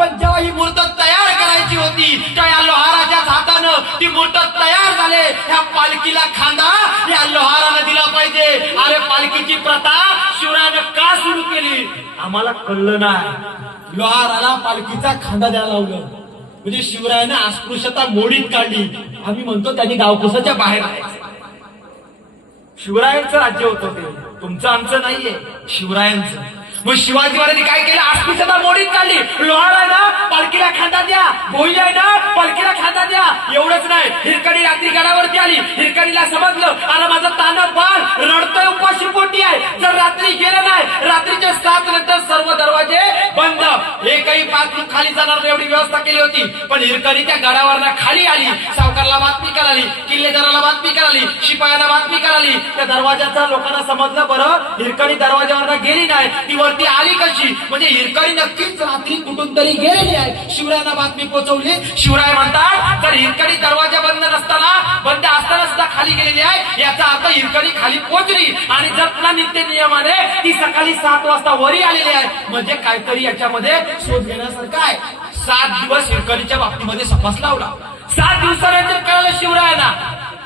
पण जेव्हा ही मूर्त तयार करायची होती त्या या लोहाराच्याच हातानं ती मूर्त तयार झाले. ह्या पालखीला खांदा या लोहारानं दिला पाहिजे. अरे पालखीची प्रथा शिवरायानं का सुरू केली? आम्हाला कळलं नाही. लोहाराला पालखीचा खांदा द्यायला लावलं. म्हणजे शिवरायानं अस्पृश्यता मोडीत काढली. आम्ही म्हणतो त्यांनी गावकुसाच्या बाहेर आहे शिवरायांचं राज्य होतं ते. तुमचं आमचं नाहीये शिवरायांचं. मग शिवाजी महाराजांनी काय केलं? अस्पृश्यता मोडीत चालली. लोहार आहे ना? पालखीला खांदा द्या. भोई आहे ना? पालखीला खांदा द्या. एवढंच नाही. हिरकणी रात्री गडावरती आली. हिरकणीला समजलं. अरे माझा ताना बाळ रडतोय उपाशी पोटी आहे. जर रात्री गेलं नाही रात्रीच्या सात नंतर सर्व दरवाजे बंद. हे काही पाच खाली जाणार एवढी व्यवस्था केली होती. पण हिरकणी त्या गडावर खाली आली. सावकारला बातमी कराली. किल्लेदाराला बातमी कराली. शिपायाला बातमी कराली. त्या दरवाजाचा लोकांना समजलं बरं. हिरकणी दरवाजावर गेली नाही. ती वरती आली कशी? म्हणजे हिरकणी नक्कीच रात्री कुठून तरी गेलेली आहे. शिवरायांना बातमी पोहोचवली शिवराय म्हणतात तर हिरकणी दरवाजा बंद नसताना बंद असताना सुद्धा खाली गेलेली आहे याचा अर्थ हिरकणी खाली पोहोचली. आणि जर पुन्हा नित्य नियमाने ती सकाळी सात वाजता वरी आलेली आहे म्हणजे काहीतरी याच्यामध्ये शोध घेण्यासारखं आहे. सात दिवस हिरकणीच्या बाबतीमध्ये तपास लावला. सात दिवसानंतर कळलं शिवरायांना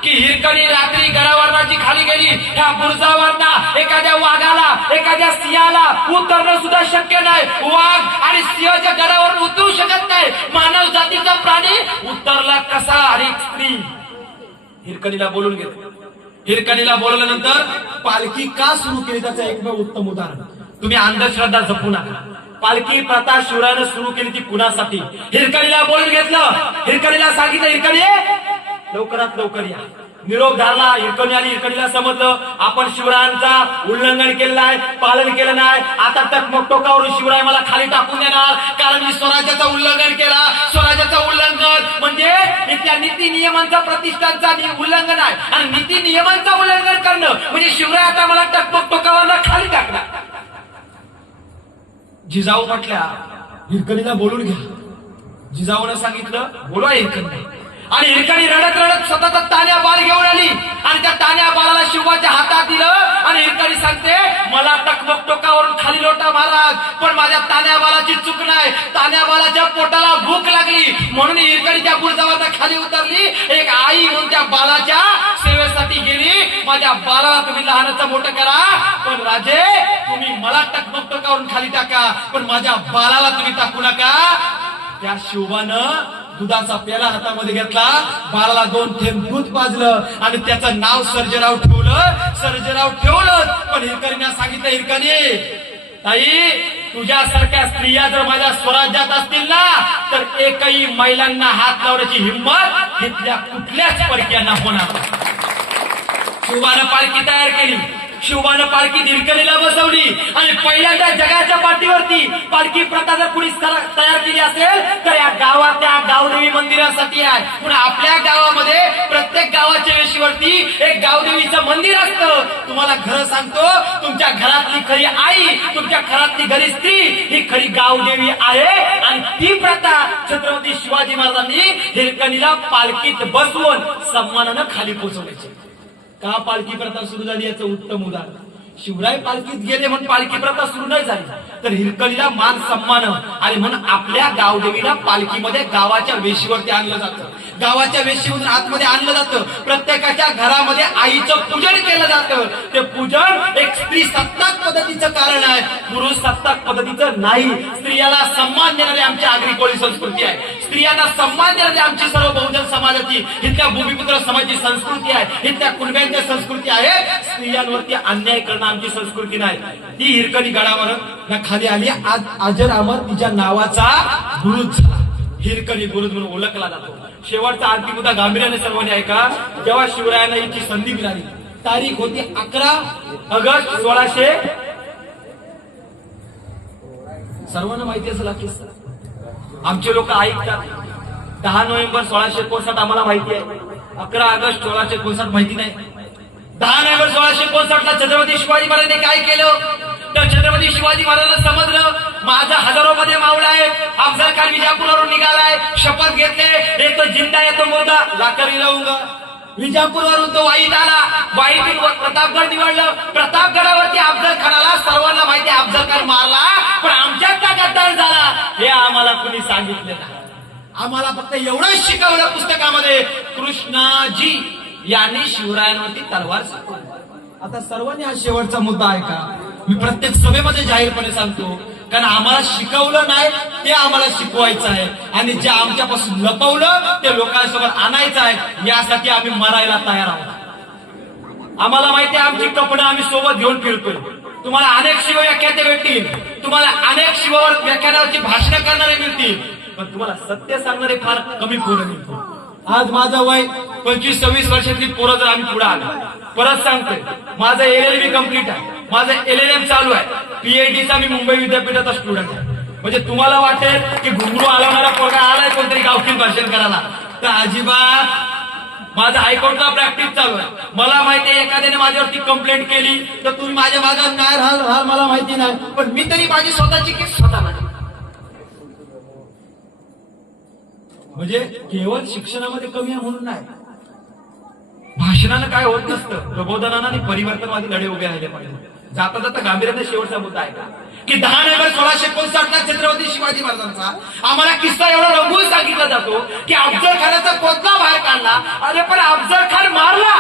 की हिरकणी रात्री गडावरणाची खाली गेली. ह्या बुरजावरना एखाद्या वाघाला एखाद्या सिंहाला उतरणं सुद्धा शक्य नाही. वाघ आणि सिंहाच्या गडावर उतरू शकत नाही. मानव जातीचा प्राणी उतरला कसा? अरे स्त्री हिरकणीला बोलून गेले. हिरकणीला बोलवल्यानंतर पालखी का सुरू केली? त्याचं एकमेव उत्तम उदाहरण. तुम्ही अंधश्रद्धा जपू नका. पालखी प्रथा शिवरायानं सुरू केली ती कुणासाठी? हिरकणीला बोलून घेतलं. हिरकणीला सांगितलं हिरकणी लवकरात लवकर या. निरोप धारला हिरकणी आणि हिरकणीला समजलं आपण शिवरायांचा उल्लंघन केलेलं आहे पालन केलं नाही. आता टकमक टोकावरून शिवराय मला खाली टाकून देणार कारण मी स्वराज्याचा उल्लंघन केला. स्वराज्याचा उल्लंघन म्हणजे त्या नीती नियमांचा प्रतिष्ठानचा उल्लंघन आहे. आणि नीती नियमांचं उल्लंघन करणं म्हणजे शिवराय आता मला टकमक टोकावर खाली टाकणार. जिजाऊ म्हटल्या हिरकणीला बोलून घ्या. जिजाऊनं सांगितलं बोलवा हिरकणी. आणि हिरकणी रडत रडत स्वतःचा तान्या बाल घेऊन आली. आणि त्या तान्या बाळाला शिवाच्या हातात दिलं. आणि हिरकणी सांगते मला टकमक टोकावरून खाली लोटा महाराज? पण माझ्या तान्या बालाची चूक नाही. तान्या बालाच्या पोटाला भूक लागली. म्हणून हिरकणी त्या बुरजावाचा खाली उतरली. एक आई म्हणून त्या बालाच्या सेवेसाठी गेली. माझ्या बालाला तुम्ही लहानाचं मोठं करा. पण राजे तुम्ही मला टकमक टोकावरून खाली टाका. पण माझ्या बालाला तुम्ही टाकू नका. त्या शिवानं दुधाचा पेला हातामध्ये घेतला. बाळाला दोन थेंब दूध पाजलं आणि त्याचं नाव सर्जराव ठेवलं. सर्जराव ठेवलं पण हिरकरीने सांगितलं हिरकरी ताई तुझ्यासारख्या स्त्रिया जर माझ्या स्वराज्यात असतील ना तर एकही महिलांना हात लावण्याची हिंमत तिथल्या कुठल्याच परक्यांना होणार शिवानं पालखी तयार केली. शिवबानं पालखी दिरकरीला बसवली. आणि पहिल्यांदा जगाच्या पाठीवरती पालखी प्रथा जर कुणी दिली असेल तर या गावातल्या गावदेवी मंदिरासाठी आहे. पण आपल्या गावामध्ये प्रत्येक गावाच्या वेशीवरती एक गावदेवीचं मंदिर असतं. तुम्हाला घर सांगतो तुमच्या घरातली खरी आई तुमच्या घरातली खरी स्त्री ही खरी गावदेवी आहे. आणि ती प्रथा छत्रपती शिवाजी महाराजांनी हिरकणीला पालखीत बसवून सन्मानानं खाली पोहोचवण्याची का पालखी प्रथा सुरू झाली याचं उत्तम उदाहरण? शिवराय पालखीत गेले म्हणून पालखी प्रथा सुरू नाही झाली. तर हिरकणीला मान सन्मान आणि म्हणून आपल्या गावदेवीला पालखीमध्ये गावाच्या वेशीवरती आणलं जातं. गावाच्या वेशीमधून आतमध्ये आणलं जातं. प्रत्येकाच्या घरामध्ये आईचं पूजन केलं जातं. ते पूजन एक स्त्री सत्ताक पद्धतीचं कारण आहे. पुरुष सत्ताक पद्धतीचं नाही. स्त्रियाला सन्मान देणारी आमची आगरी कोळी संस्कृती आहे. स्त्रियांना सन्मान देणारी आमची सर्व बहुजन समाजाची इथल्या भूमिपुत्र समाजाची संस्कृती आहे. इथल्या कुणब्यांच्या संस्कृती आहे. स्त्रियांवरती अन्याय करणं आमची संस्कृती नाही. ती हिरकणी गडावर ना खाली आली. आज अजर अहमद तिच्या नावाचा गुरुज झाला. हिरकणी गुरुज म्हणून ओळखला जातो. शेवटचा अंतिम मुद्दा गांभीर्याने सर्वांनी ऐका. जेव्हा शिवरायांना याची संधी मिळाली तारीख होती अकरा ऑगस्ट सोळाशे सर्वांना माहिती असेल हा आमचे लोक ऐकतात. दहा नोव्हेंबर सोळाशे एकोणसाठ आम्हाला माहिती आहे. अकरा ऑगस्ट सोळाशे एकोणसाठ माहिती नाही. दहा नोव्हेंबर सोळाशे एकोणसाठ ला छत्रपती शिवाजी महाराजांनी काय केलं? तर छत्रपती शिवाजी महाराजांना समजलं माझा हजारो मध्ये मावळा आहे अफजल खान विजापूरवरून निघालाय शपथ घेतले येतो जिंदा येतो मुर्दा लाकर लावूंगा विजापूरवरून तो वाईट आला वाईट प्रतापगड निवडलं. प्रतापगडावरती अफजल खानाला सर्वांना माहिती अफजल खान मारला पण आमच्यात का गद्दार झाला. हे आम्हाला कुणी सांगितलं आम्हाला फक्त एवढंच शिकवलं पुस्तकामध्ये कृष्णाजी यांनी शिवरायांवरती तलवार आता सर्वांनी हा शेवटचा मुद्दा आहे का मी प्रत्येक सभेमध्ये जाहीरपणे सांगतो कारण आम्हाला शिकवलं नाही ते आम्हाला शिकवायचं आहे. आणि जे आमच्यापासून लपवलं ते लोकांसोबत आणायचं आहे यासाठी आम्ही मरायला तयार आहोत. आम्हाला माहिती आहे आमची कपडे आम्ही सोबत घेऊन फिरतोय. तुम्हाला अनेक शिवव्याख्याते भेटतील. तुम्हाला अनेक शिव व्याख्यानावरची भाषणं करणारे मिळतील. पण तुम्हाला सत्य सांगणारे फार कमी पूर्ण मिळतील. आज माझं वय पंचवीस सव्वीस वर्षातली पोरं जर आम्ही पुढे आलो. परत सांगतोय माझं एल एल बी कंप्लीट आहे. माझं एल एल एम चालू आहे. पीएचडीचा मी मुंबई विद्यापीठाचा स्टुडंट आहे. म्हणजे तुम्हाला वाटेल की घुंगरू आलवणारा पोरगा आलाय कोणतरी गावठी भाषण करायला. तर अजिबात माझा हायकोर्टचा प्रॅक्टिस चालू आहे. मला माहिती आहे एखाद्याने माझ्यावरती कंप्लेंट केली तर तुम्ही माझ्या मागं नाही राहाल राहाल मला माहिती नाही. पण मी तरी माझी स्वतःची केस स्वतः म्हणजे केवळ शिक्षणामध्ये कमी आहे म्हणून नाही. भाषणानं काय होत नसतं. प्रबोधनानं आणि परिवर्तनवादी लढे उभे राहिले पाहिजे जाता जाता गांभीर्याने शेवटचा मुद्दा आहे का? की दहा नोव्हेंबर सोळाशे एकोणसाठला छत्रपती शिवाजी महाराजांचा आम्हाला किस्सा एवढा रंगून सांगितला जातो की अफजल खानाचा कोणता बाहेर काढला. अरे पण अफजल खान मारला.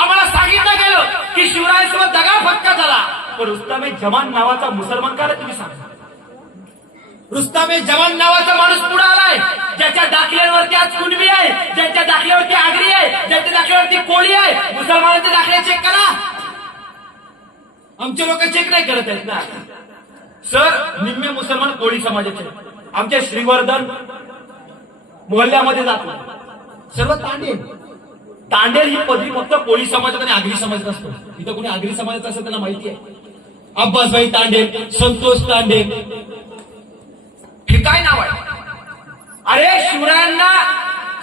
आम्हाला सांगितलं गेलं की शिवरायांसोबत दगा फटका झाला. पण रुस्तामे जवान नावाचा मुसलमान का तुम्ही सांगा? रुस्तामे जवान नावाचा माणूस पुढे आलाय. ज्याच्या दाखल्यावरती आज कुणबी आहे ज्याच्या दाखल्यावरती आगरी आहे ज्याच्या दाखल्यावरती कोळी आहे मुसलमानांचे दाखले चेक करा आमचे लोक चेक नाही करत आहेत ना. सर निम्मे मुसलमान कोळी समाजाचे आमचे श्रीवर्धन मोहल्ल्यामध्ये जातो. सर्व तांडेल. तांडेल ही पदवी फक्त कोळी समाजात आणि आगरी समाजात असतो. इथं कोणी आगरी समाजात असेल त्यांना माहिती आहे. अब्बासभाई तांडेल संतोष तांडेल हे काय नाव आहे? अरे शिवरायांना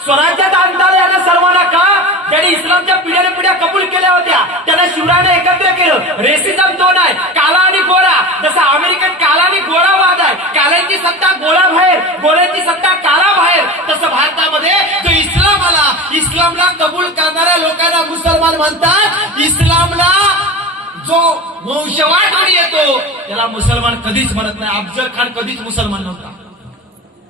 स्वराज्यात आणता यानं सर्वांना का? ज्यांनी इस्लामच्या पिढ्याने पिढ्या कबूल केल्या होत्या त्याला शिवरायाने एकत्र केलं. रेसिझम दोन आहे काला आणि गोरा. जसा अमेरिकन काला आणि गोरा वाद आहे काल्यांची सत्ता गोळा बाहेर गोळ्यांची सत्ता काला बाहेर तसं भारतामध्ये जो इस्लाम आला इस्लामला कबूल करणाऱ्या लोकांना मुसलमान म्हणतात इस्लामला जो वंशवाद येतो त्याला मुसलमान कधीच म्हणत नाही. अफजल खान कधीच मुसलमान नव्हता.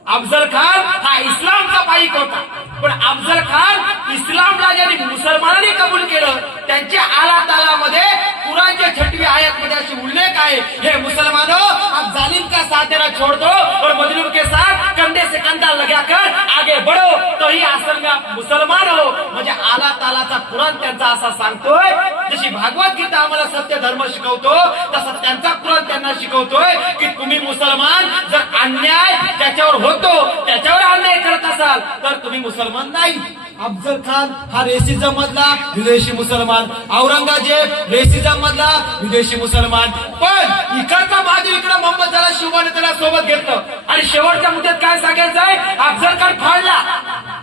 अफजल खान हा इस्लामचा पाईक होता. पण अफजल खान इस्लामला ज्यांनी मुसलमानांनी कबूल केलं. त्यांच्या आला तालामध्ये कुरानच्या छठवी आयातमध्ये अशी उल्लेख आहे. हे मुसलमानो अब जालिम का साथ देना छोड़ दो और मजलूम के साथ कंधे से कंधा लगा कर आगे बढ़ो. तो ही असल में आप मुसलमान हो. म्हणजे आला तालाचा कुरान त्यांचा असा सांगतोय जशी भागवत गीता आम्हाला सत्य धर्म शिकवतो तसा त्यांचा कुरान त्यांना शिकवतोय की तुम्ही मुसलमान जर अन्याय त्याच्यावर होतो त्याच्यावर अन्याय करत असाल तर तुम्ही मुसलमान नाही. अफजल खान हा रेसिझम मधला विदेशी मुसलमान. औरंगजेब रेसिझम मधला विदेशी मुसलमान. पण इकडचा महादेव इकडे मोहम्मद झाला शिवाने त्याला सोबत घेतलं. आणि शेवटच्या मुद्द्यात काय सांगायचं आहे अफजल खान फाळला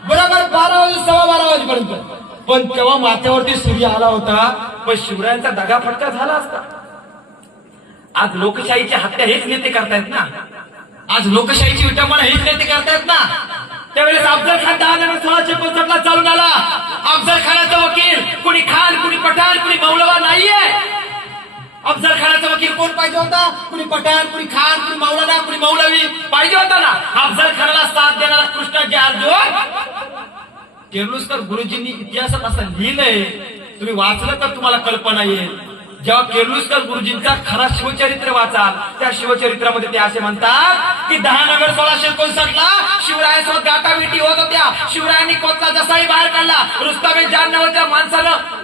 बरोबर बारा वाजे सव्वा बारा वाजेपर्यंत. पण तेव्हा माथ्यावरती सूर्य आला होता. पण शिवरायांचा दगाफटका झाला असता. आज लोकशाहीची हत्या हेच नेते करतायत ना? आज लोकशाहीची विटंबना हेच नेते करतायत ना? त्यावेळेस अफजल खान दहा नव्हेंबर सोळाशे एकोणसाठला चालून आला. अफजल खानाचा वकील कुणी खान कुणी पठाण कुणी मौलवा नाहीये. अफजल खानाचा वकील कोण पाहिजे होता? कुणी पठाण कुणी खान कुणी मौलाना कुणी मौलवी पाहिजे होता ना? अफजल खानाला साथ देणारा कृष्णाजी अर्जुन केरलुस्कर गुरुजींनी इतिहासात असं लिहिलंय. तुम्ही वाचलं तर तुम्हाला कल्पना येईल. जेव्हा किर्लोस्कर गुरुजींचा खरा शिवचरित्र वाचाल त्या शिवचरित्रामध्ये ते असे म्हणतात की दहा नोव्हेंबर सोळाशे एकोणसाठला शिवरायासोबत गाठाभेटी होत होत्या. शिवरायांनी कोणता जसाही बाहेर काढला. रुस्तामे जान नावाच्या माणसानं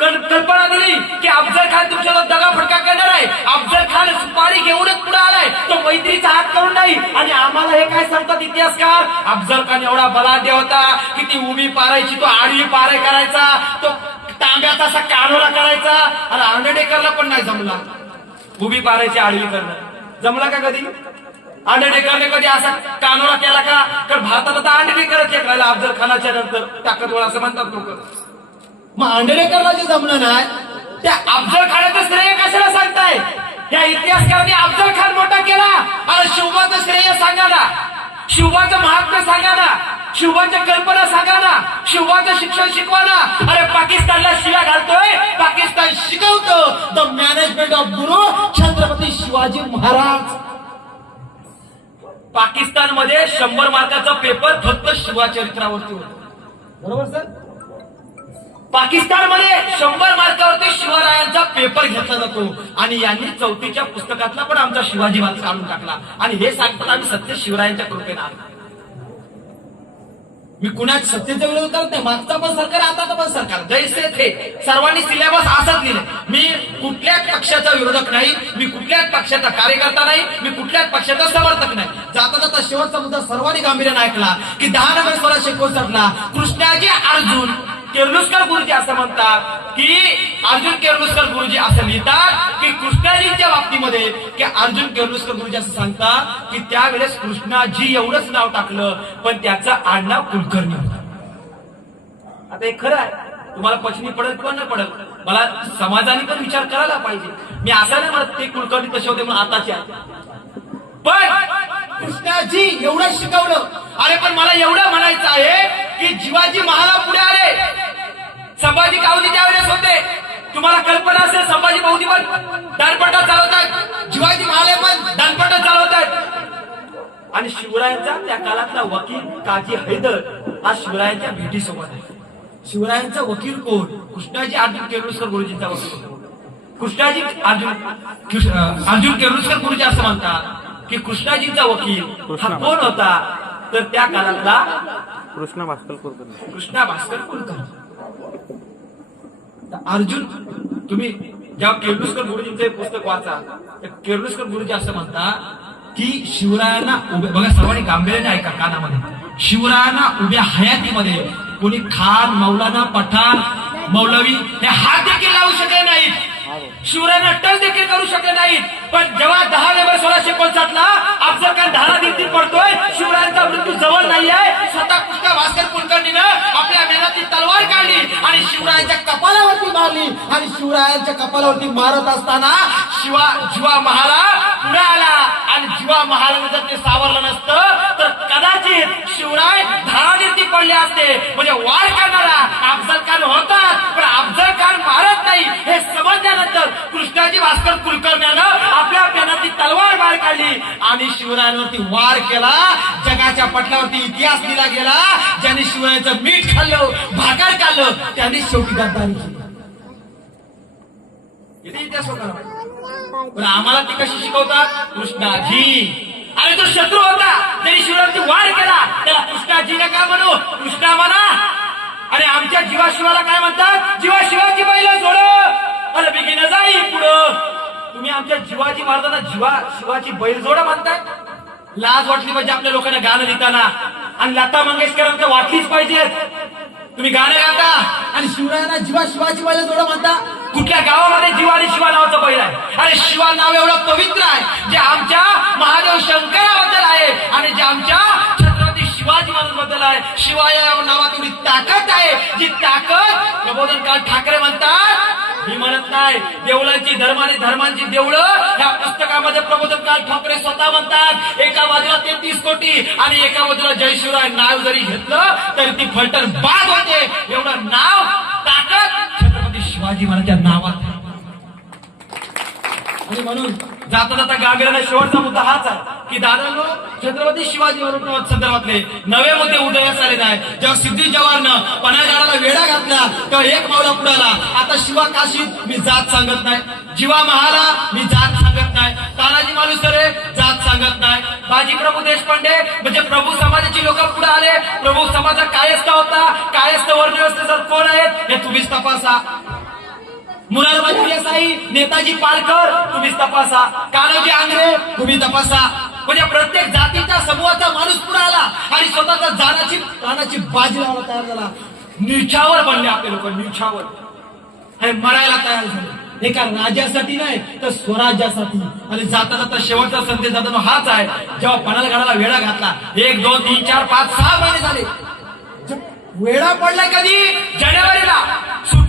कल्पना दिली की अफजल खान तुमच्यावर दगा फटका करणार आहे. अफजल खान सुपारी घेऊनच पुढे आलाय. तो मैत्रीचा हात करून नाही. आणि आम्हाला हे काय सांगतात इतिहासकार? अफजल खान एवढा बलाढ्य होता की ती उभी पारायची तो आडवी पाराय करायचा. तो तांब्याचा असा कानोला करायचा आणि आंबेडकरला पण नाही जमला. उभी पारायची आडवी करणं. जमला का कधी? आंबेडकरने कधी असा कानोला केला का? तर भारतात आता आंबेडकरच एक राहिला अफजल खानाच्या नंतर. ताकदवर असं म्हणतात लोक. मग आंबेडकरला जे जमलं नाही त्या अफजल खानाचं श्रेय कशाला सांगताय? या इतिहासकारांनी अफजल खान मोठा केला आणि शिवबाचं श्रेय सांगा ना शिवबाचं महात्म्य सांगा ना शिवबाच्या कल्पना सांगा ना. शिवबाचं शिक्षण शिकवा ना. अरे पाकिस्तानला शिव्या घालतोय. पाकिस्तान शिकवतो. द मॅनेजमेंट ऑफ गुरु छत्रपती शिवाजी महाराज. पाकिस्तानमध्ये शंभर मार्काचा पेपर फक्त शिवाचरित्रावरती होता. बरोबर सर? पाकिस्तानमध्ये शंभर मार्कावरती शिवरायांचा पेपर घेतला जातो. आणि यांनी चौथीच्या पुस्तकातला पण आमचा शिवाजी महाराज काढून टाकला. आणि हे सांगतात आम्ही सत्य शिवरायांच्या कृपेनं आलो. मी कुणाच सत्तेचा विरोध करत नाही. मागचा पण सरकार आता पण सरकार. जैसे थे. सर्वांनी सिलेबस असंच लिहिलं. मी कुठल्याच पक्षाचा विरोधक नाही. मी कुठल्याच पक्षाचा कार्यकर्ता नाही. मी कुठल्याच पक्षाचा समर्थक नाही. जाता जाता शेवटचा मुद्दा सर्वांनी गांभीर्याने ऐकला की दहा नोव्हेंबर शिकवून सरला कृष्णाजी अर्जुन केरलुस्कर गुरुजी असं म्हणतात की अर्जुन केरलुस्कर गुरुजी असं लिहितात की कृष्णाजींच्या बाबतीमध्ये की अर्जुन केरलुस्कर गुरुजी असं सांगतात की त्यावेळेस कृष्णाजी एवढंच नाव टाकलं पण त्याचं आडनाव कुलकर्णी होतं. आता हे खरं आहे. तुम्हाला पचनी पडेल किंवा न पडेल मला समाजाने पण विचार करायला पाहिजे. मी असं नाही म्हणत ते कुलकर्णी तसे होते म्हणून आताचे पण कृष्णाजी एवढं शिकवलं. अरे पण मला एवढं म्हणायचं आहे की शिवाजी महाराज पुढे आले. संभाजी कावली त्यावेळेस होते. तुम्हाला कल्पना असेल संभाजी भाऊजी पण. दानपट्टा चालवतात. शिवाजी महाराज पण दानपट्टा चालवतात. आणि शिवरायांचा त्या काळातला वकील काजी हैदर हा शिवरायांच्या भेटीसोबत आहे. शिवरायांचा वकील कोण? कृष्णाजी अर्जुन केरुळकर गुरुजींचा वकील. कृष्णाजी अर्जुन अर्जुन केरुळकर गुरुजी असं म्हणतात. की कृष्णाजींचा वकील हा कोण होता? तर त्या काळातला कृष्णा भास्कर कुलकर्णी. कृष्णा भास्कर कुलकर्णी. अर्जुन तुम्ही जेव्हा किर्लोस्कर गुरुजींचं हे पुस्तक वाचा तर किर्लोस्कर गुरुजी असं म्हणतात की शिवरायांना उभे बघा सर्वांनी गांभीर्याने ऐका कानामध्ये. शिवरायांना उभ्या हयातीमध्ये कोणी खान मौलाना पठाण मौलवी हे हात देखील लावू शकले नाहीत. शिवरायांना टच देखील करू शकले नाहीत. पण जेव्हा दहा नोव्हेंबर सोळाशे एकोणसाठला अफजल खान धारा दिवशी पडतोय शिवरायांचा मृत्यू जवळ नाही आहे स्वतः कृष्णा भास्कर कुलकर्णीनं आपल्या मेहनती तलवार काढली आणि शिवरायांच्या कपालावरती मारली. आणि शिवरायांच्या कपालावरती मारत असताना शिवा जीवा महाला पुढे आला. आणि जीवा महाला जर ते सावरलं नसतं तर कदाचित शिवराय धारा पडले असते. म्हणजे वार करणारा अफजल खान होता पण अफजल खान मारत नाही. हे समजल्यानंतर कृष्णाजी भास्कर कुलकर्ण्यानं आपल्या पेनाची तलवार बाहेर काढली आणि शिवरायांवरती वार केला. जगाच्या पटलावरती इतिहास दिला गेला. ज्यांनी शिवरायांचं मीठ खाल्लं भाकर खाल्लं त्यांनी शेवटी गद्दारी केली. इतिहास होता. पण आम्हाला ती कशी शिकवतात? कृष्णाजी. अरे तो शत्रू होता. त्यांनी शिवरायांची वार केला त्याला कृष्णाजीने काय म्हणू? कृष्णा म्हणा. आणि आमच्या जीवाशिवाला काय म्हणतात? जीवाशिवाची बैल जोड. अरे बिगिन जाई पुढं. तुम्ही आमच्या जीवाजी महाराजांना जीवा शिवाची बैलजोड म्हणताय लाज वाटली पाहिजे आपल्या लोकांना गाणं लिहिताना. आणि लता मंगेशकरांना वाटलीच पाहिजे. तुम्ही गाणं गाता आणि शिवरायांना जीवा शिवाची बैल जोड म्हणता. कुठल्या गावामध्ये जीवा शिवा नावाचं बैल आहे? अरे शिवा नाव एवढं पवित्र आहे जे आमच्या महादेव शंकराबद्दल आहे आणि जे आमच्या छत्रपती शिवाजी महाराजांबद्दल आहे. शिवा या नावात एवढी ताकद आहे. जी ताकद प्रबोधनकार ठाकरे म्हणतात मी म्हणत नाही देवळांची धर्माने धर्मांची देवळं या पुस्तकामध्ये प्रबोधनकार ठाकरे स्वतः म्हणतात एका बाजूला तेहतीस कोटी आणि एका बाजूला जय शिवराय नाव जरी घेतलं तरी ती फलटण बाद होते. एवढं नाव ताकद शिवाजी महाराजांच्या नावात. आणि म्हणून जाता जाता गांभीर्याने शेवटचा मुद्दा हाच आहे की दादांनो छत्रपती शिवाजी महाराज संदर्भातले नवे मुद्दे उदयास आले नाही जेव्हा सिद्धी जवाहरनं पणागाडाला वेढा घातला तेव्हा एक मावला पुढाला. आता शिवा काशीत मी जात सांगत नाही. जीवा महाला मी जात सांगत नाही. तानाजी मालुसरे जात सांगत नाही. बाजी प्रभू देशपांडे म्हणजे प्रभू समाजाची लोक पुढे आले. प्रभू समाजात कायस्थ होता. कायस्थ वर्णव्यवस्थेचा कोण आहेत हे तुम्हीच तपासा. मुरारबाई देसाई नेताजी पालकर तुम्ही तपासा. कानाजी आंग्रे तुम्ही तपासा. म्हणजे प्रत्येक जातीच्या समूहाचा माणूस पुढे आला आणि स्वतःचा जाण्याची प्राणाची बाजी लावायला तयार झाला. निछावर बनले आपले लोक निछावर हे मरायला तयार झाले. एका राजासाठी नाही तर स्वराज्यासाठी. आणि जाता जाता शेवटचा संदेश जाताना हाच आहे. जेव्हा पणाला घडाला वेळा घातला एक दोन तीन चार पाच सहा महिने झाले. वेळा पडलाय कधी? जानेवारीला.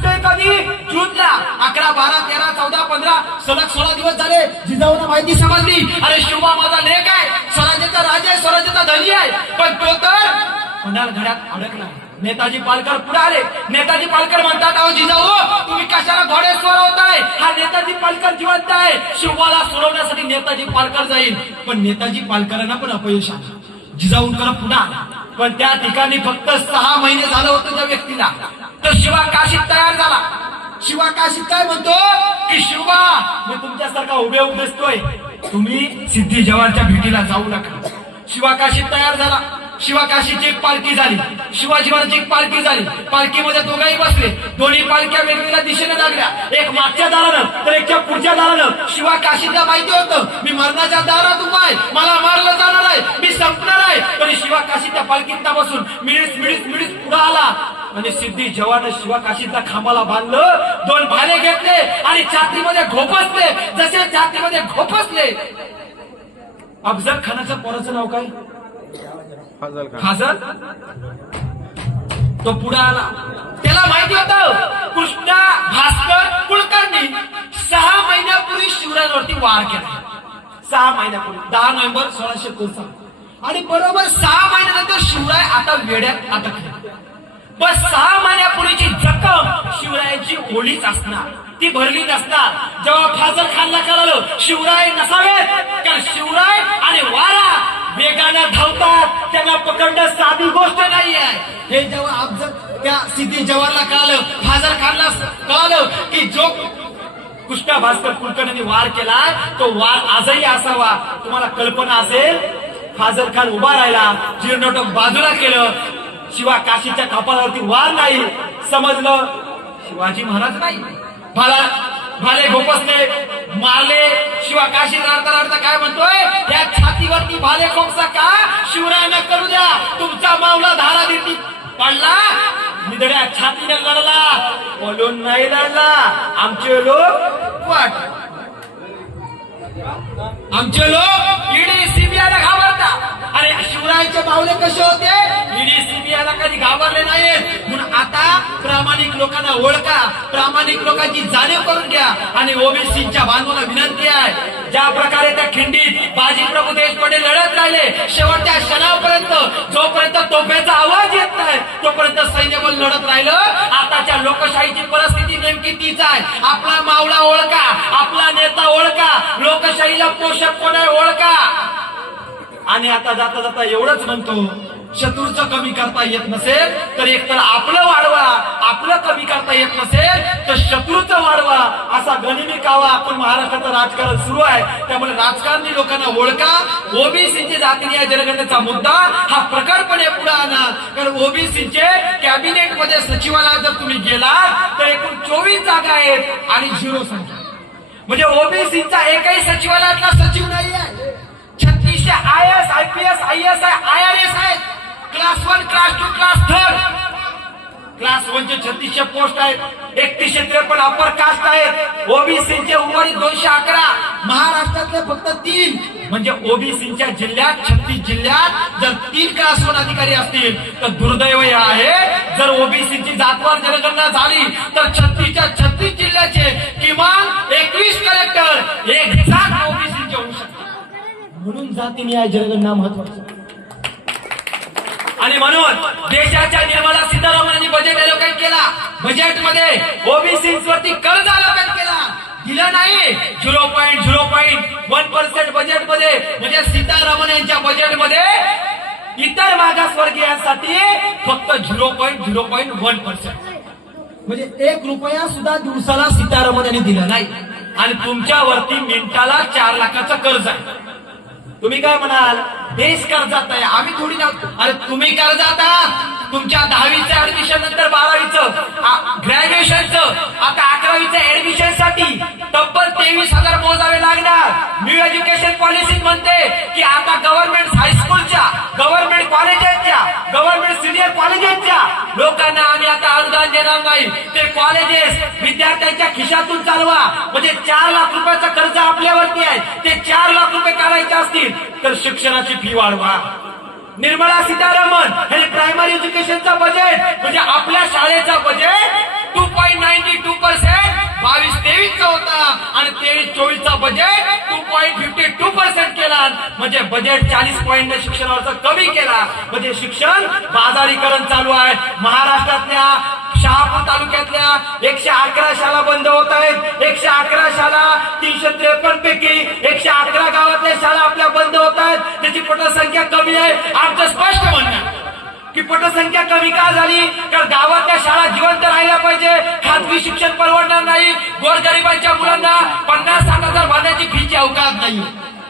सुट्टे कधी? जूनला. अकरा बारा तेरा चौदा पंधरा सलग सोळा दिवस झाले. जिजाऊन माहिती समजली. अरे शिवबा माझा लेख आहे. स्वराज्याचा राजा आहे स्वराज्याचा धनी आहे. पण तो तर कुणाल घड्यात अडकला. नेताजी पालकर पुढे आले. नेताजी पालकर म्हणतात अहो जिजाऊ तुम्ही कशाला घोडे स्वर होताय? हा नेताजी पालकर जिवंत आहे. शिवाला सोडवण्यासाठी नेताजी पालकर जाईल. पण नेताजी पालकरांना पण अपयश आलं. जिजाऊंकडे पुन्हा आला. पण त्या ठिकाणी फक्त सहा महिने झालं होतं त्या व्यक्तीला. तर शिवा काशीत तयार झाला. शिवा काशीत काय म्हणतो? की शिवा मी तुमच्यासारखा उभे उभे असतोय तुम्ही सिद्धी जवानच्या भेटीला जाऊ नका. शिवा काशीत तयार झाला. शिवा काशीची एक पालखी झाली. शिवाजी एक पालखी झाली. पालखीमध्ये दोघाही बसले. दोन्ही पालख्या वेगवेगळ्या दिशेने लागल्या. एक मागच्या दारानं तर एकच्या पुढच्या दारानं. शिवा काशीला माहिती होतं. मी मरणाच्या दारात उभा आहे. मला मारलं जाणार आहे. मी संपणार आहे. तरी शिवा काशीच्या पालखीत बसून मिळीस मिळीस मिळीस पुढे आला. आणि सिद्धी जवान शिवा काशीच्या खांबाला बांधलं दोन भाले घेतले आणि छातीमध्ये घोपसले जसे छातीमध्ये घोपसले अफजल खानाच्या पोराचं नाव काय? फाजल तो पुढे आला. त्याला माहिती होत कृष्णा भास्कर कुलकर्णी सहा महिन्यापूर्वी शिवरायांवरती वार केला. सहा महिन्यापूर्वी दहा नोव्हेंबर सोळाशे एकोणसाठ. आणि बरोबर सहा महिन्यानंतर शिवराय आता वेड्यात अटकले बस सहा महिन्यापूर्वीची जखम शिवरायांची ओळीच असणार. ती भरली नसणार. जेव्हा फाजल खानला कळालं शिवराय नसावेत कारण शिवराय आणि वारा वेगानं धावतात. त्यांना पकडणं साधी गोष्ट नाही आहे हे जेव्हा अफजल त्या सिद्धी जवाहरला कळालं फाजल खानला कळालं की जो कृष्णा भास्कर कुलकर्णी वार केला तो वार आजही असावा. तुम्हाला कल्पना असेल फाजल खान उभा राहिला जीर्णोटक बाजूला केलं शिवा काशीच्या कपाळावरती वार नाही. समजलं? शिवाजी महाराज? नाही भाला भाले गोपसले मारले. शिवा काशी रडता रडता काय म्हणतोय? या छातीवरती भाले खोपसा का? शिवरायांना करू द्या. तुमचा मावला धारा दिली पडला. निदड्या छातीने लढला बोलून नाही लढला आमचे लोक वाट. आमचे लोक ईडी ओळखा. प्रामाणिक लोकांची जाणीव करून घ्या. आणि ओबीसीच्या बांधवांना विनंती आहे ज्या प्रकारे त्या खिंडीत बाजी प्रभू देशपांडे लढत राहिले शेवटच्या क्षणापर्यंत जोपर्यंत तोफ्याचा आवाज येत नाही तोपर्यंत सैन्यबल लढत राहिलं. आताच्या लोकशाहीची परिस्थिती नेमकी तीच आहे. आपला मावळा ओळखा आपला नेता ओळखा लोकशाहीला पोषक कोण आहे ओळखा. आणि आता जाता जाता एवढंच म्हणतो शत्रूचं कमी करता येत नसेल तर एकतर आपलं वाढवा आपलं कमी करता येत नसेल तर शत्रूचं वाढवा असा गनिमी कावा आपण महाराष्ट्राचं राजकारण सुरू आहे. त्यामुळे राजकारणी लोकांना ओळखा ओबीसीची जातीय जनगणनेचा मुद्दा हा प्रकटपणे पुढे आणा. कारण ओबीसीचे कॅबिनेटमध्ये सचिवालयात जर तुम्ही गेला तर एकूण चोवीस जागा आहेत आणि झिरो संख्या. म्हणजे ओबीसीचा एकही सचिवालयातला सचिव नाही आहे छत्तीसशे I S I P S I S I I R S आहेत. Class one class two class third class one चे छत्तीसशे पोस्ट आहेत एकतीसशे त्रेपन्न अपर कास्ट आहेत. ओबीसीचे उर्वरित दोनशे अकरा महाराष्ट्रातले फक्त तीन. म्हणजे ओबीसीच्या जिल्ह्यात छत्तीस जिल्ह्यात जर तीन क्लास वन अधिकारी असतील तर दुर्दैव हे आहे. जर ओबीसीची जातवार जनगणना झाली तर छत्तीसच्या छत्तीस जिल्ह्याचे किमान एकवीस कलेक्टर एक जात ओबीसीचे होऊ शकतात. म्हणून जाती न्याय जनगणना महत्वाची आणि म्हणून देशाच्या निर्मला सीतारामन बजेट अलोकेट केला. बजेटमध्ये ओबीसी वरती कर्ज अलोकेट केला. दिलं नाही. Zero point zero point one percent बजेटमध्ये म्हणजे सीतारामन यांच्या बजेटमध्ये इतर मागासवर्गीयांसाठी फक्त zero point zero point one percent म्हणजे एक रुपया सुद्धा दिवसाला सीतारामन यांनी दिला नाही. आणि तुमच्यावरती मिनिटाला चार लाखाचं कर्ज आहे. तुम्ही काय म्हणाल? देश कर्जात आहे आम्ही थोडी ना अरे तुम्ही कर्जात आहात तुमच्या दहावीचं ऍडमिशन नंतर बारावीचं ग्रॅज्युएशनचं आता अकरावीचं ऍडमिशनसाठी तब्बल तेवीस हजार मोजावे लागणार. न्यू एज्युकेशन पॉलिसी म्हणते की आता गव्हर्नमेंट हायस्कूलच्या गव्हर्नमेंट कॉलेजेसच्या गव्हर्नमेंट सिनियर कॉलेजेसच्या लोकांना आम्ही आता अनुदान देणार नाही. ते कॉलेजेस विद्यार्थ्यांच्या खिशातून चालवा. म्हणजे चार लाख रुपयाचा कर्ज आपल्यावरती आहे. ते चार लाख रुपये काढायचे असतील तर शिक्षणाची फी वाढवा. निर्मला सीतारामन हे प्रायमरी एज्युकेशनचा बजेट म्हणजे आपल्या शाळेचा budget two point ninety two percent बावीस तेवीसचा होता आणि तेवीस चोवीसचा budget two point fifty two percent केला. म्हणजे बजेट चाळीस पॉईंट शिक्षणावरचा कमी केला. म्हणजे शिक्षण बाजारीकरण चालू आहे. महाराष्ट्रातल्या शहापूर तालुक्यातल्या एकशे अकरा शाळा बंद होत आहेत. एकशे अकरा शाळा तीनशे त्रेपन्न पैकी एकशे अकरा गावातल्या शाळा आपल्या बंद होत आहेत. त्याची पटसंख्या कमी आहे. आमचं स्पष्ट म्हणणं की पटसंख्या कमी का झाली? कारण गावातल्या शाळा जिवंत राहिल्या पाहिजे. खाजगी शिक्षण परवडणार नाही. गोरगरिबांच्या मुलांना पन्नास साठ हजार भरण्याची फीची अवकाश नाही.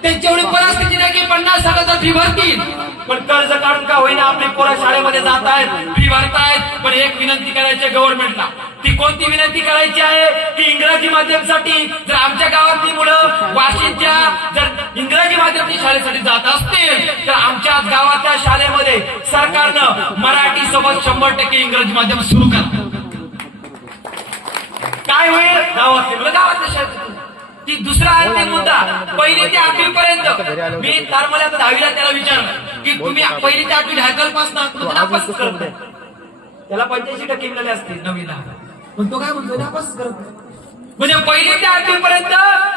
त्यांची एवढी परिस्थिती नाही की पन्नास साठ हजार फी भरतील. पण कर्ज काढून का होईना आपली पोरं शाळेमध्ये जात आहेत फी भरतायत पण एक विनंती करायची गव्हर्नमेंटला ती कोणती विनंती करायची आहे? की इंग्रजी माध्यमसाठी जर आमच्या गावातली मुलं वाशिमच्या जर इंग्रजी माध्यमच्या शाळेसाठी जात असतील तर आमच्या गावातल्या शाळेमध्ये सरकारनं मराठी सोबत शंभर टक्के इंग्रजी माध्यम सुरू करा. काय होईल? गावातले मुलं गावातल्या शाळेत ती दुसरा अंतिम मुद्दा पहिली ते आठवी पर्यंत मी तर मला आता दहावीला त्याला विचारलं की तुम्ही पहिली ते आठवी ढाकल पास नापास करत. त्याला पंच्याऐंशी टक्के मिळाले असतील नवीला पण तो काय म्हणतो नापास करत नाही. म्हणजे पहिली ते आठवी पर्यंत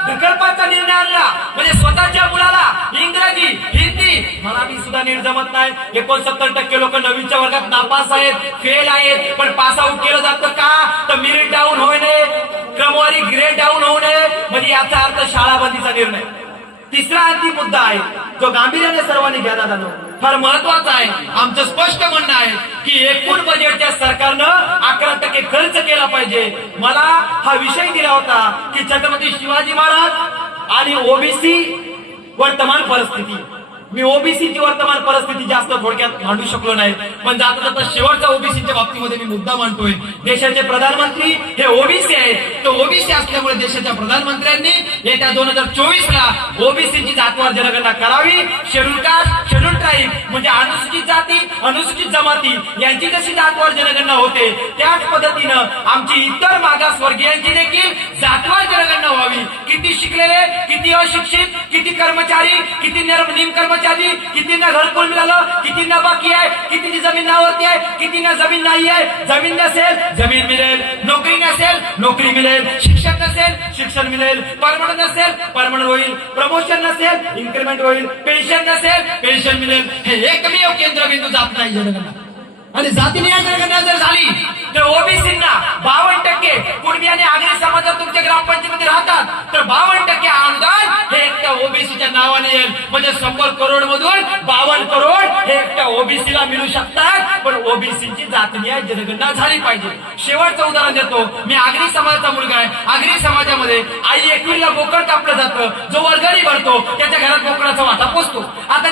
ढकलपाचा निर्णय आणला. म्हणजे स्वतःच्या मुलाला इंग्रजी हिंदी मराठी सुद्धा नीट जमत नाही. एकोणसत्तर टक्के लोक नवीनच्या वर्गात नापास आहेत फेल आहेत. पण पास आउट केलं जातं का? तर मिरिट डाऊन होऊ नये. क्रमवारी ग्रेड डाऊन होऊ नये. म्हणजे याचा अर्थ शाळाबंदीचा निर्णय. तिसरा अंतिम मुद्दा आहे जो गांभीर्याने सर्वांनी घ्यायला आलो फार महत्त्वाचा आहे आमचं स्पष्ट म्हणणं आहे की एकूण बजेटच्या सरकारनं अकरा टक्के खर्च केला पाहिजे. मला हा विषय दिला होता की छत्रपती शिवाजी महाराज आणि ओबीसी वर्तमान परिस्थिती. मी ओबीसीची वर्तमान परिस्थिती जास्त थोडक्यात मांडू शकलो नाही. पण जाता जाता शेवटच्या ओबीसीच्या बाबतीमध्ये मी मुद्दा मांडतोय. देशाचे प्रधानमंत्री हे ओबीसी आहेत. तो ओबीसी असल्यामुळे देशाच्या प्रधानमंत्र्यांनी येत्या दोन हजार चोवीस ला ओबीसीची जातवार जनगणना करावी. शेड्यूल कास्ट शेड्यूल ट्राईब म्हणजे अनुसूचित जाती अनुसूचित जमाती यांची जशी जातवार जनगणना होते त्याच पद्धतीनं आमची इतर मागासवर्गीयांची देखील जातवार जनगणना व्हावी. किती शिकलेले किती अशिक्षित किती कर्मचारी किती निम कर्मचारी कितींना घरकुल मिळालं कितींना बाकी आहे कितीची जमीन नावरती आहे कितींना जमीन नाही आहे. जमीन नसेल जमीन मिळेल. नोकरी नसेल नोकरी मिळेल. शिक्षण नसेल शिक्षण मिळेल. परमनंट नसेल परमनंट होईल. प्रमोशन नसेल इन्क्रीमेंट होईल. पेन्शन नसेल पेन्शन मिळेल. हे एकमेव केंद्रबिंदू जात नाही जनगणना. आणि जाती न्याय जनगणना जर झाली तर ओबीसींना बावन्न टक्के कुणबी आणि आगरी समाजात तुमच्या ग्रामपंचायतीमध्ये राहतात तर बावन्न टक्के अनुदान हे एकट्या ओबीसीच्या नावाने येईल. म्हणजे शंभर करोड मधून बावन्न करोड हे एकट्या ओबीसीला मिळू शकतात. पण ओबीसीची जात जनगणना झाली पाहिजे. शेवटचं उदाहरण देतो. मी आगरी समाजाचा मुलगा आहे. आगरी समाजामध्ये आई एकवीला बोकड कापलं जातं. जो वर्गणी भरतो त्याच्या घरात बोकडाचा वाटा पोचतो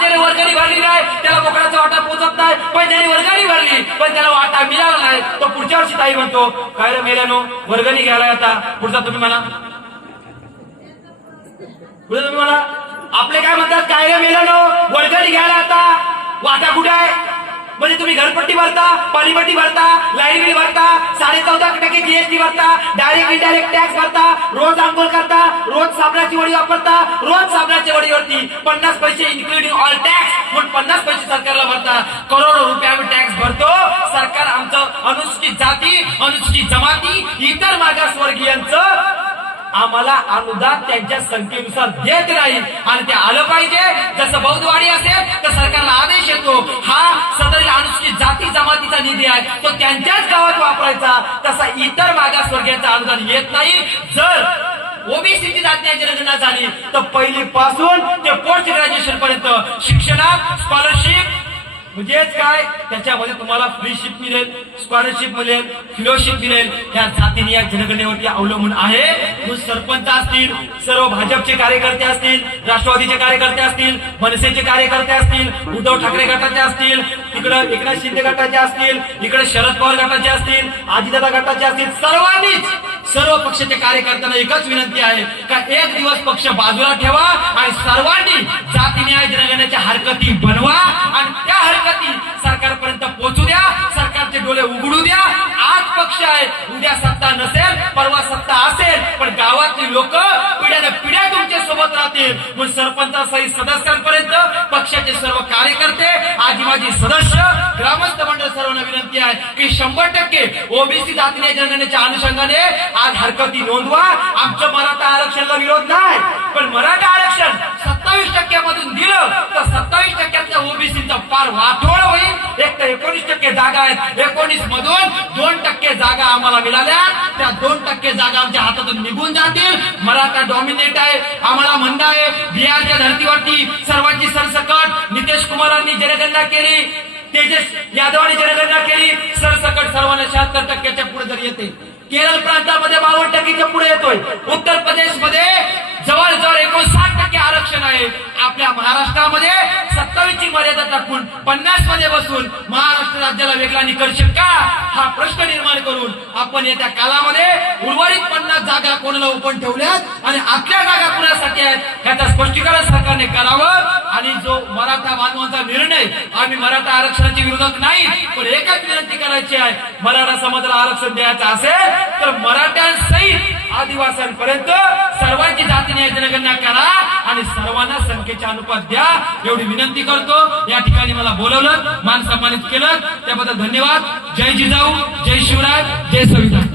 आता ज्याने वर्गणी भरली नाही. त्याला बोकडाचा वाटा पोचत नाही. पण ज्याने वर्गणी भरली. पण त्याला वाटा मिळाला नाही. तो पुढच्या वर्षी ताई म्हणतो काय रे मेल्यानो वर्गणी घ्यायला आता. पुढचा तुम्ही म्हणा. पुढे तुम्ही म्हणा. आपले काय म्हणतात काय रे मेल्यानो वर्गणी घ्यायला आता. वाटा कुठे आहे? म्हणजे तुम्ही घरपट्टी भरता पाणीपट्टी भरता लाइट बिल भरता साडे चौदा टक्के जीएसटी भरता डायरेक्ट इनडायरेक्ट टॅक्स भरता रोज आंघोळ करता रोज साबणाची वडी वापरता रोज साबणाच्या वडीवरती पन्नास पैसे इन्क्लुडिंग ऑल टॅक्स म्हणून पन्नास पैसे सरकारला भरता. करोडो रुपये आम्ही टॅक्स भरतो. सरकार आमचं अनुसूचित जाती अनुसूचित जमाती इतर मागासवर्गीयांचं आम्हाला अनुदान त्यांच्या संख्येनुसार देत नाही. आणि ते आलं पाहिजे. जसं बौद्धवाडी असेल तर सरकारला आदेश येतो. हा सदर अनुसूचित जाती जमातीचा निधी आहे. तो त्यांच्याच गावात वापरायचा. तसा इतर मागासवर्गीयांचं अनुदान येत नाही. जर ओबीसीची जाती जनगणना झाली तर पहिली पासून ते पोस्ट ग्रॅज्युएशन पर्यंत शिक्षणात स्कॉलरशिप म्हणजेच काय? त्याच्यामध्ये तुम्हाला फ्रीशिप मिळेल स्कॉलरशिप मिळेल फिलोशिप मिळेल. ह्या जातीने या जनगणनेवरती अवलंबून आहे. सरपंच असतील सर्व भाजपचे कार्यकर्ते असतील राष्ट्रवादीचे कार्यकर्ते असतील मनसेचे कार्यकर्ते असतील उद्धव ठाकरे गटाचे असतील तिकडं एकनाथ शिंदे गटाचे असतील इकडे शरद पवार गटाचे असतील आदिदादा गटाचे असतील सर्वांनीच सर्व पक्षाच्या कार्यकर्त्यांना एकच विनंती आहे का एक दिवस पक्ष बाजूला ठेवा आणि सर्वांनी जाती न्याय जनगणनेच्या हरकती बनवा असतील म्हणून सरपंचासहित सदस्यांपर्यंत पक्षाचे सर्व कार्यकर्ते आदिवासी सदस्य ग्रामस्थ मंडळ सर्वांना विनंती आहे की शंभर टक्के ओबीसी जातीने जनगणनेच्या अनुषंगाने आज हरकती नोंदवा. आमच्या मराठा आरक्षणाला विरोध नाही पण मराठा आरक्षण सत्तावीस टक्क्यामधून दिलं तर सत्तावीस टक्क्यातल्या ओबीसीचा फार वाटोळ होईल. एक तर एकोणीस टक्के जागा आहेत. एकोणीस मधून दोन टक्के जागा आम्हाला मिळाल्या. त्या दोन टक्के जागा आमच्या हातातून निघून जातील. मराठा डॉमिनेट आहे. आम्हाला म्हणणं आहे बिहारच्या धर्तीवरती सर्वांची सरसकट. नितेश कुमारांनी जनगणना केली. तेजस यादवाने जनगणना केली. सरसकट सर्वांना शहात्तर टक्क्याच्या पुढे जर येते. केरळ प्रांतामध्ये बावन्न टक्केच्या पुढे येतोय. उत्तर प्रदेशमध्ये जवळजवळ एकोणसाठ आहे आपल्या महाराष्ट्रामध्ये सत्तावीसची मर्यादा टाकून पन्नासमध्ये बसून महाराष्ट्र राज्याला वेगळा निकष का? हा प्रश्न निर्माण करून आपण येत्या कालामध्ये उर्वरित पन्नास जागा कोणाला ओपन ठेवल्यात आणि आपल्या जागा कुणासाठी आहेत याचं स्पष्टीकरण सरकारने करावं. आणि जो मराठा बांधवांचा निर्णय आम्ही मराठा आरक्षणाच्या विरोधात नाही पण एकच विनंती करायची आहे मराठा समाजाला आरक्षण द्यायचं असेल तर मराठ्यांसहित आदिवासींपर्यंत सर्वांची जातीने जनगणना करा आणि सर्वांना संख्येच्या अनुपात द्या एवढी विनंती करतो. या ठिकाणी मला बोलवलं मान सन्मानित केलं. त्याबद्दल धन्यवाद. जय जिजाऊ जय शिवराय जय संविधान